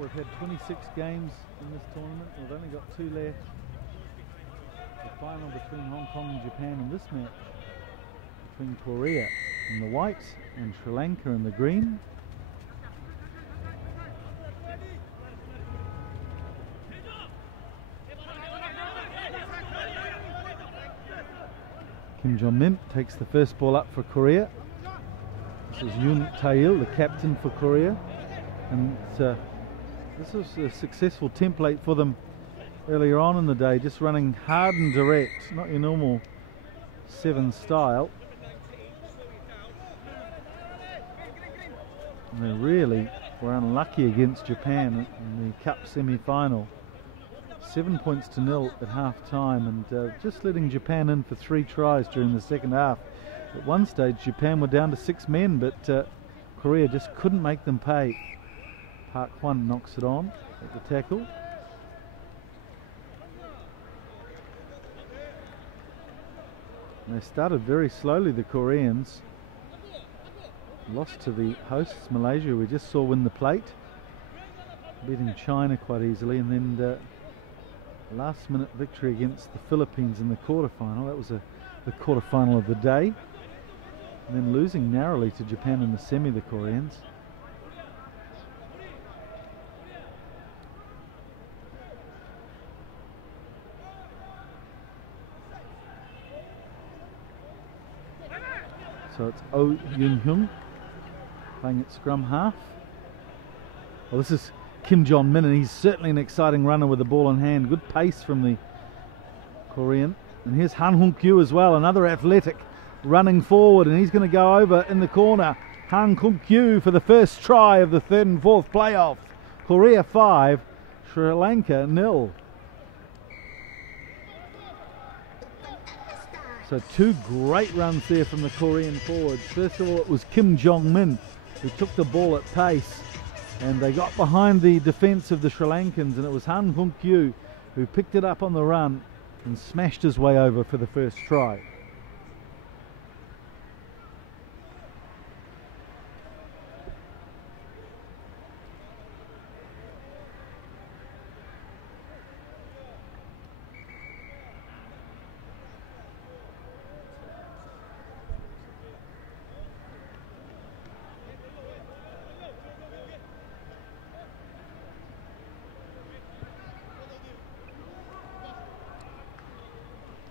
we've had 26 games in this tournament. We've only got 2 left. The final between Hong Kong and Japan, and this match between Korea in the white and Sri Lanka in the green. Kim Jong-min takes the first ball up for Korea. This is Yoon Tae-il, the captain for Korea, and this was a successful template for them earlier on in the day, just running hard and direct, not your normal 7 style. And they really were unlucky against Japan in the Cup semi-final. 7 points to 0 at half-time, and just letting Japan in for 3 tries during the second half. At one stage Japan were down to 6 men, but Korea just couldn't make them pay. Park Hwan knocks it on at the tackle. And they started very slowly, the Koreans. Lost to the hosts, Malaysia, we just saw win the plate, beating China quite easily, and then last minute victory against the Philippines in the quarterfinal. That was the quarterfinal of the day, and then losing narrowly to Japan in the semi, the Koreans. So it's Oh Yoon-hyun playing at scrum half. Well, this is Kim Jong-min, and he's certainly an exciting runner with the ball in hand. Good pace from the Korean. And here's Han Hong-kyu as well, another athletic running forward, and he's going to go over in the corner. Han Hong-kyu for the first try of the 3rd and 4th playoff. Korea 5, Sri Lanka 0. So 2 great runs there from the Korean forwards. First of all, it was Kim Jong-min who took the ball at pace, and they got behind the defence of the Sri Lankans, and it was Han Hong-kyu who picked it up on the run and smashed his way over for the first try.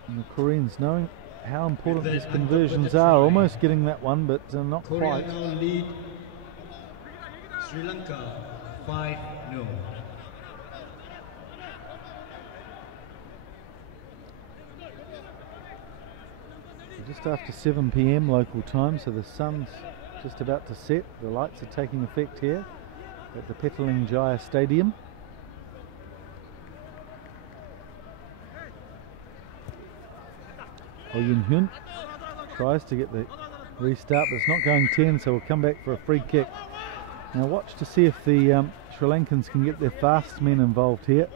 And the Koreans, knowing how important these conversions are, almost getting that one, but not quite. Korea now lead Sri Lanka 5-0. Just after 7 p.m. local time, so the sun's just about to set. The lights are taking effect here at the Petaling Jaya Stadium. Oh Yoon-hyun tries to get the restart, but it's not going 10, so we'll come back for a free kick. Now watch to see if the Sri Lankans can get their fast men involved here.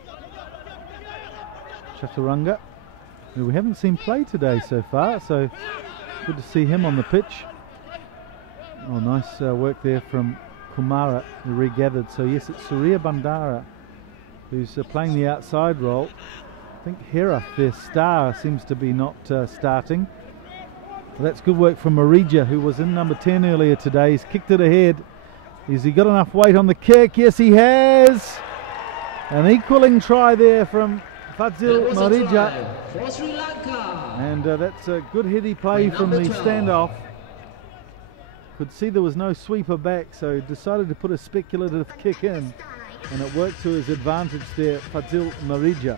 Chaturanga, who we haven't seen play today so far, so good to see him on the pitch. Oh, nice work there from Kumara, who regathered. So yes, it's Surya Bandara who's playing the outside role. I think Hera, their star, seems to be not starting. Well, that's good work from Marija, who was in number 10 earlier today. He's kicked it ahead. Has he got enough weight on the kick? Yes, he has. An equaling try there from Fadzil Marija. And that's a good heady play from the standoff. Could see there was no sweeper back, so decided to put a speculative kick in, and it worked to his advantage there, Fadzil Marija.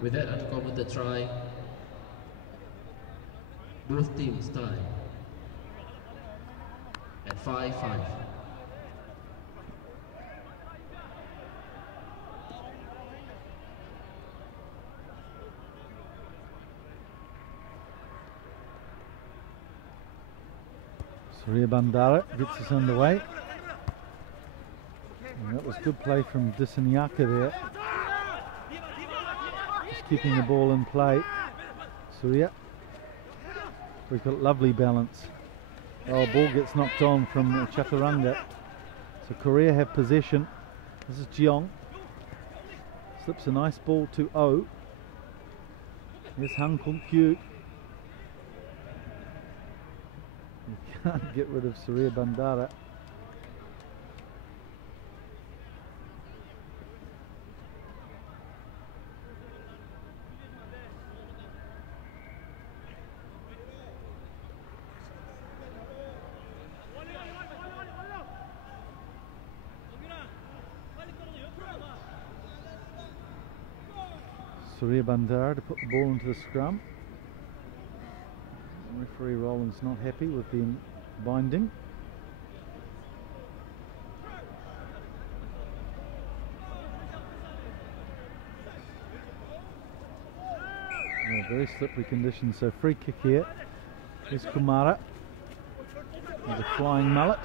With that uncommon try, both teams tie at 5-5. Surya Bandara gets us underway. And that was good play from Disanyaka there. Just keeping the ball in play. Surya. We've got lovely balance. Oh, ball gets knocked on from Chaturanga. So Korea have possession. This is Jeong. Slips a nice ball to O. Here's Hang Kung Kyu. You can't get rid of Surya Bandara. Surya Bandara to put the ball into the scrum. Referee Rowland's not happy with the binding. Very slippery conditions, so free kick here. Here's Kumara with a flying mullet.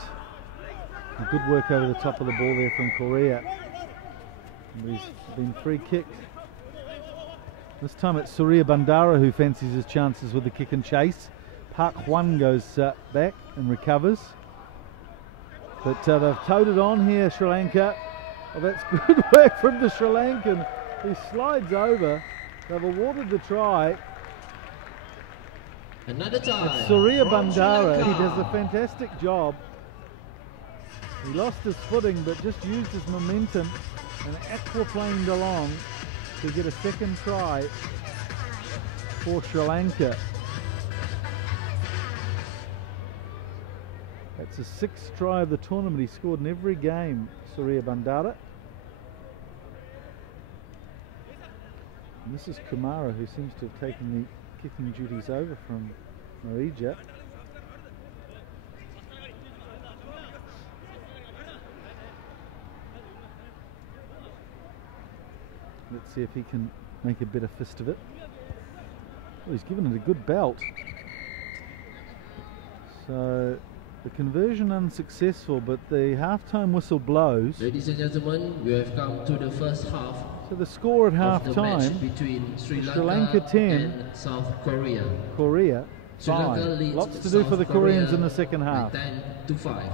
And good work over the top of the ball there from Korea. And he's been free kicked. This time it's Surya Bandara who fancies his chances with the kick and chase. Park Hwan goes back and recovers. But they've towed it on here, Sri Lanka. Oh, that's good work from the Sri Lankan. He slides over. They've awarded the try. Another time. It's Surya Bandara. He does a fantastic job. He lost his footing but just used his momentum and aquaplaned along to get a second try for Sri Lanka. That's his sixth try of the tournament. He scored in every game, Surya Bandara. And this is Kumara, who seems to have taken the kicking duties over from Malaysia. Let's see if he can make a better fist of it. Oh, he's given it a good belt. So the conversion unsuccessful, but the half-time whistle blows. Ladies and gentlemen, we have come to the first half. So the score at half-time between Sri Lanka 10 and South Korea. Korea 5. Lots to do for the Koreans in the second half. 10-5.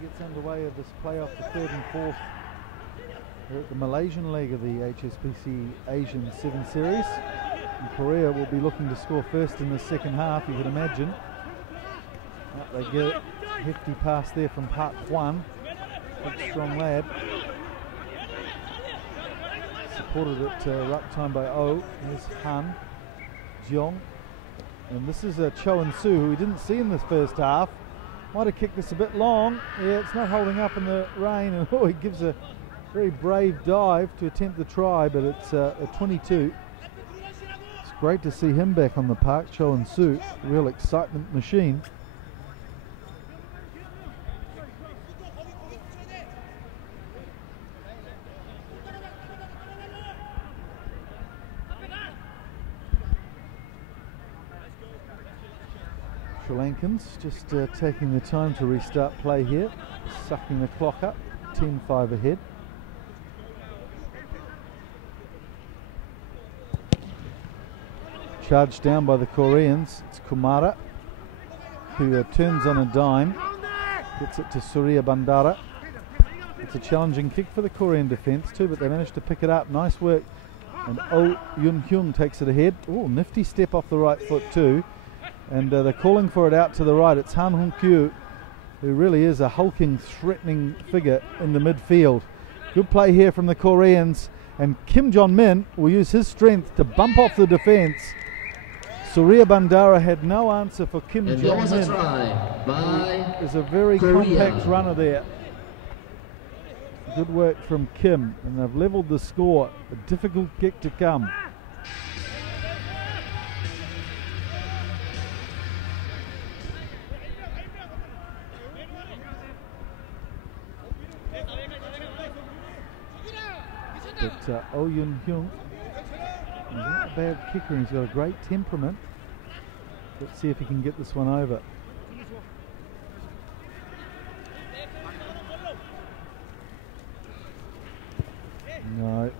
Gets underway of this playoff for third and fourth. We're at the Malaysian leg of the HSBC Asian 7 Series. And Korea will be looking to score first in the second half, you can imagine. They get a hefty pass there from Park Hwan. Big strong lad. Supported at right time by O. Here's Han, Jeong. And this is Cho and Su, who we didn't see in this first half. Might have kicked this a bit long. Yeah, it's not holding up in the rain, and he gives a very brave dive to attempt the try, but it's a 22. It's great to see him back on the park, Cho and Su, real excitement machine. Sri Lankans just taking the time to restart play here, sucking the clock up, 10-5 ahead. Charged down by the Koreans. It's Kumara who turns on a dime, gets it to Surya Bandara. It's a challenging kick for the Korean defence too, but they managed to pick it up. Nice work. And Oh Yun Hyung takes it ahead. Oh, nifty step off the right foot too. And they're calling for it out to the right. It's Han Hong Kyu, who really is a hulking, threatening figure in the midfield. Good play here from the Koreans. And Kim Jong-min will use his strength to bump off the defence. Surya Bandara had no answer for Kim Jong-min. There's a very compact runner there. Good work from Kim, and they've levelled the score. A difficult kick to come. But Oh Yun Hyung, he's not a bad kicker, and he's got a great temperament. Let's see if he can get this one over. No.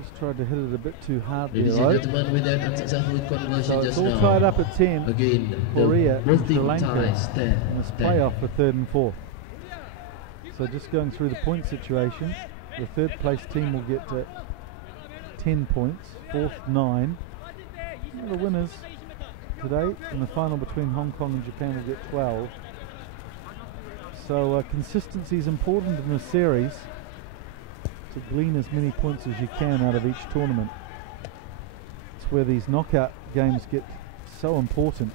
Just tried to hit it a bit too hard there, right? So it's all tied up at 10. Again, Korea and Sri Lanka in this playoff for 3rd and 4th. So just going through the point situation, the 3rd place team will get 10 points, 4th 9. The winners today in the final between Hong Kong and Japan will get 12. So consistency is important in this series to glean as many points as you can out of each tournament. It's where these knockout games get so important,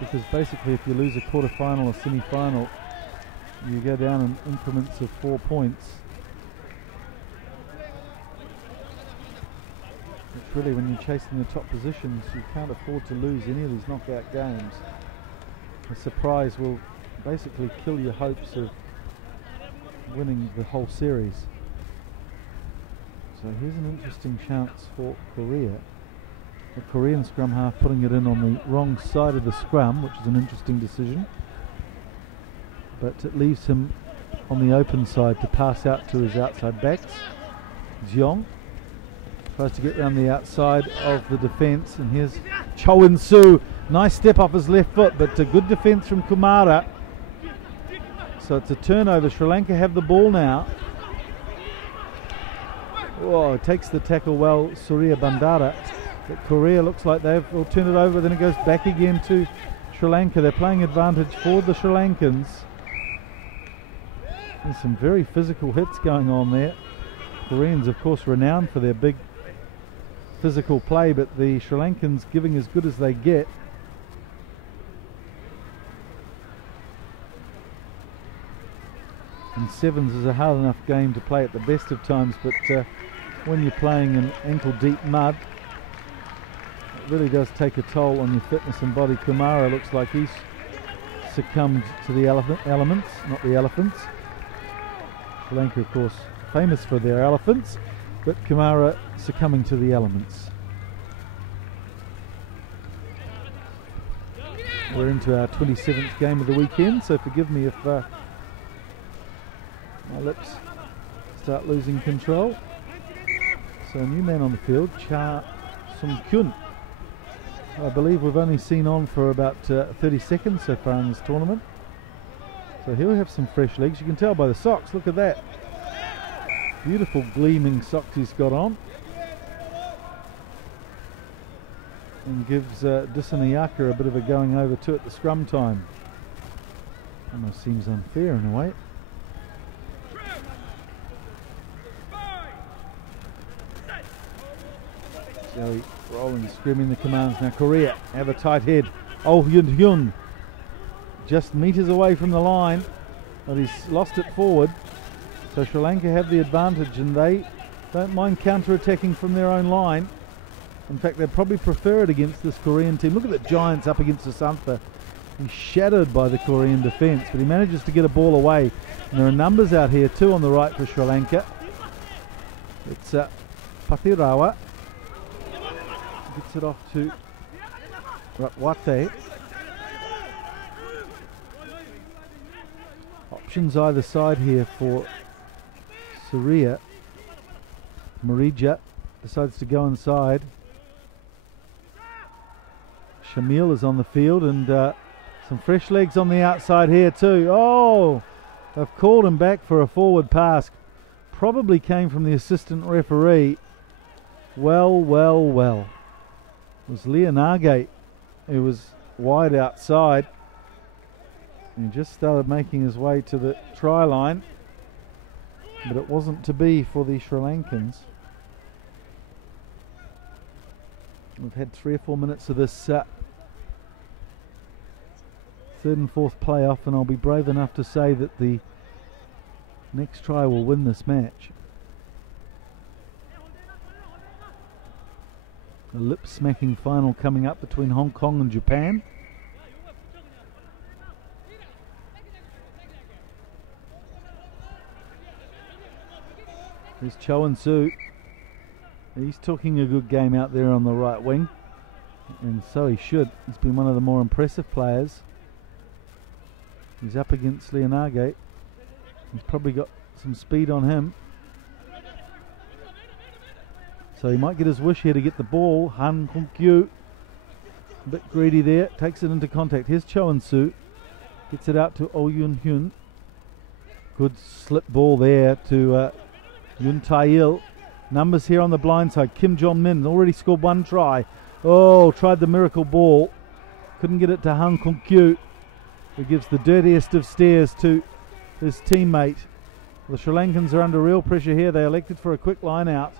because basically if you lose a quarter-final or semi-final, you go down in increments of 4 points. It's really, when you're chasing the top positions, you can't afford to lose any of these knockout games. A surprise will basically kill your hopes of winning the whole series. So here's an interesting chance for Korea. The Korean scrum half putting it in on the wrong side of the scrum, which is an interesting decision. But it leaves him on the open side to pass out to his outside backs. Jeong tries to get around the outside of the defence, and here's Cho In-soo. Nice step off his left foot, but a good defence from Kumara. So it's a turnover. Sri Lanka have the ball now. Oh, takes the tackle well, Surya Bandara. But Korea looks like they've all turned it over, then it goes back again to Sri Lanka. They're playing advantage for the Sri Lankans. There's some very physical hits going on there. Koreans, of course, renowned for their big physical play, but the Sri Lankans giving as good as they get. And sevens is a hard enough game to play at the best of times, but when you're playing in ankle-deep mud, it really does take a toll on your fitness and body. Kumara looks like he's succumbed to the elements, not the elephants. Sri Lanka, of course, famous for their elephants, but Kumara succumbing to the elements. We're into our 27th game of the weekend, so forgive me if my lips start losing control. So a new man on the field, Cha Sung Kyun. I believe we've only seen on for about 30 seconds so far in this tournament. So he'll have some fresh legs. You can tell by the socks. Look at that. Beautiful gleaming socks he's got on. And gives Dissanayaka a bit of a going over to at the scrum time. Almost seems unfair in a way. So rolling, screaming the commands. Now Korea have a tight head. Oh Yun Hyun just meters away from the line, but he's lost it forward. So Sri Lanka have the advantage, and they don't mind counter-attacking from their own line. In fact, they'd probably prefer it against this Korean team. Look at the Giants up against Asantha. He's shattered by the Korean defence, but he manages to get a ball away. And there are numbers out here, 2 on the right for Sri Lanka. It's Pathirawa. Gets it off to Ratwate. Options either side here for Surya. Marija decides to go inside. Shamil is on the field, and some fresh legs on the outside here too. Oh, they've called him back for a forward pass. Probably came from the assistant referee. Well. It was Leonage who was wide outside. He just started making his way to the try line, but it wasn't to be for the Sri Lankans. We've had 3 or 4 minutes of this third and fourth playoff, and I'll be brave enough to say that the next try will win this match. A lip-smacking final coming up between Hong Kong and Japan. There's Cho and Su. He's talking a good game out there on the right wing, and so he should. He's been one of the more impressive players. He's up against Leonage. He's probably got some speed on him, so he might get his wish here to get the ball. Han Kong-kyu, a bit greedy there, takes it into contact. Here's Cho and Su, gets it out to Oh Yun Hyun. Good slip ball there to Yun Tai-il. Numbers here on the blind side. Kim Jong-min already scored 1 try. Oh, tried the miracle ball. Couldn't get it to Han Kong-kyu, who gives the dirtiest of stares to his teammate. The Sri Lankans are under real pressure here. They elected for a quick line out.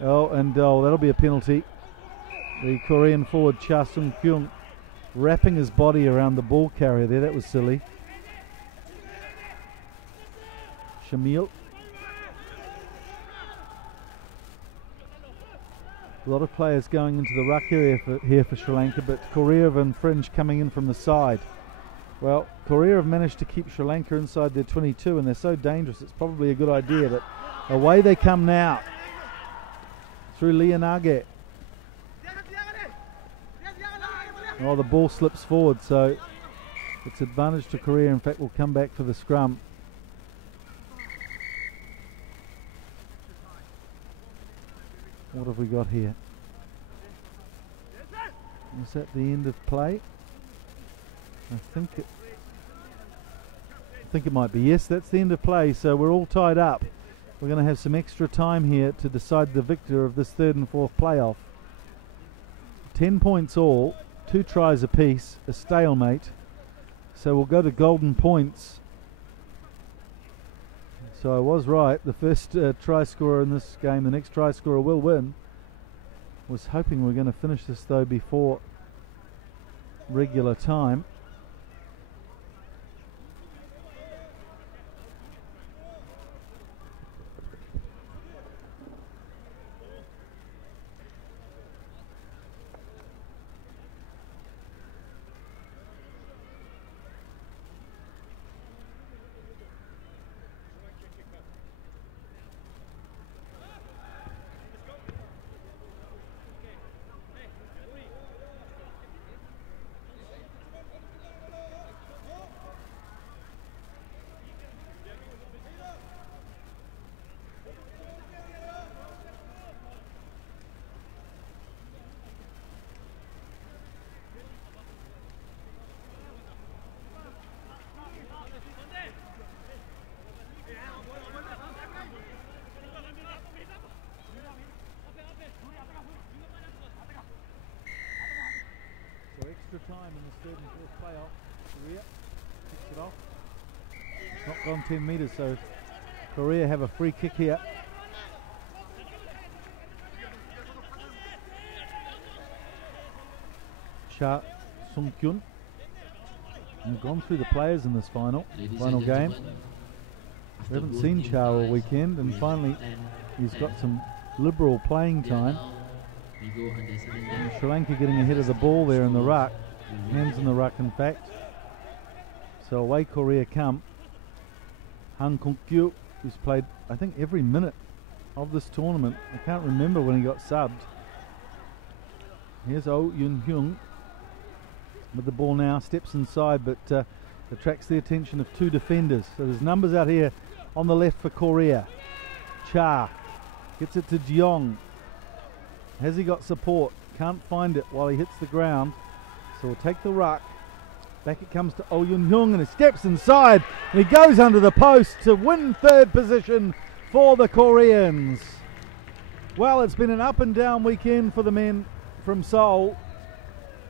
Oh, that'll be a penalty. The Korean forward Cha Sung-kyung wrapping his body around the ball carrier there. That was silly. Shamil. A lot of players going into the ruck area here for Sri Lanka, but Korea have infringed coming in from the side. Well, Korea have managed to keep Sri Lanka inside their 22, and they're so dangerous it's probably a good idea. But away they come now through Leonage. Oh, the ball slips forward, so it's advantage to Korea. In fact, we'll come back for the scrum. What have we got here? Is that the end of play? I think it might be. Yes, that's the end of play, so we're all tied up. We're going to have some extra time here to decide the victor of this third and fourth playoff. 10 points all, 2 tries apiece, a stalemate. So we'll go to golden points. So I was right. The first try scorer in this game, the next try scorer will win. Was hoping we're going to finish this though before regular time. Extra time in this third and fourth playoff. Korea kicks it off. It's not gone 10 metres, so Korea have a free kick here. Cha Sung-kyun. We've gone through the players in this final game. We haven't seen Cha all weekend, and finally He's got some liberal playing time. And Sri Lanka getting ahead of the ball there in the ruck. Hands in the ruck, in fact. So away Korea come. Han Kong-kyu, who's played, I think, every minute of this tournament. I can't remember when he got subbed. Here's Oh Yun-hyung with the ball now, steps inside, but attracts the attention of two defenders. So there's numbers out here on the left for Korea. Cha gets it to Jeong. Has he got support? Can't find it while he hits the ground. So we'll take the ruck. Back it comes to Oh Yun-hyung, and he steps inside and he goes under the post to win third position for the Koreans. Well, it's been an up and down weekend for the men from Seoul,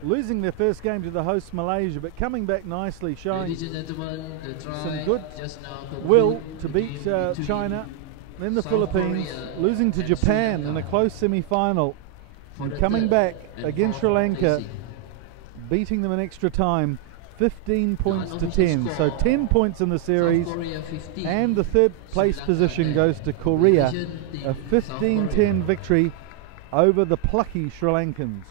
losing their first game to the host Malaysia, but coming back nicely, showing some good will to beat China, then the Philippines, losing to Japan in a close semi-final, and coming back against Sri Lanka, beating them in extra time, 15 points to 10. So 10 points in the series, and the third place position goes to Korea, a 15-10 victory over the plucky Sri Lankans.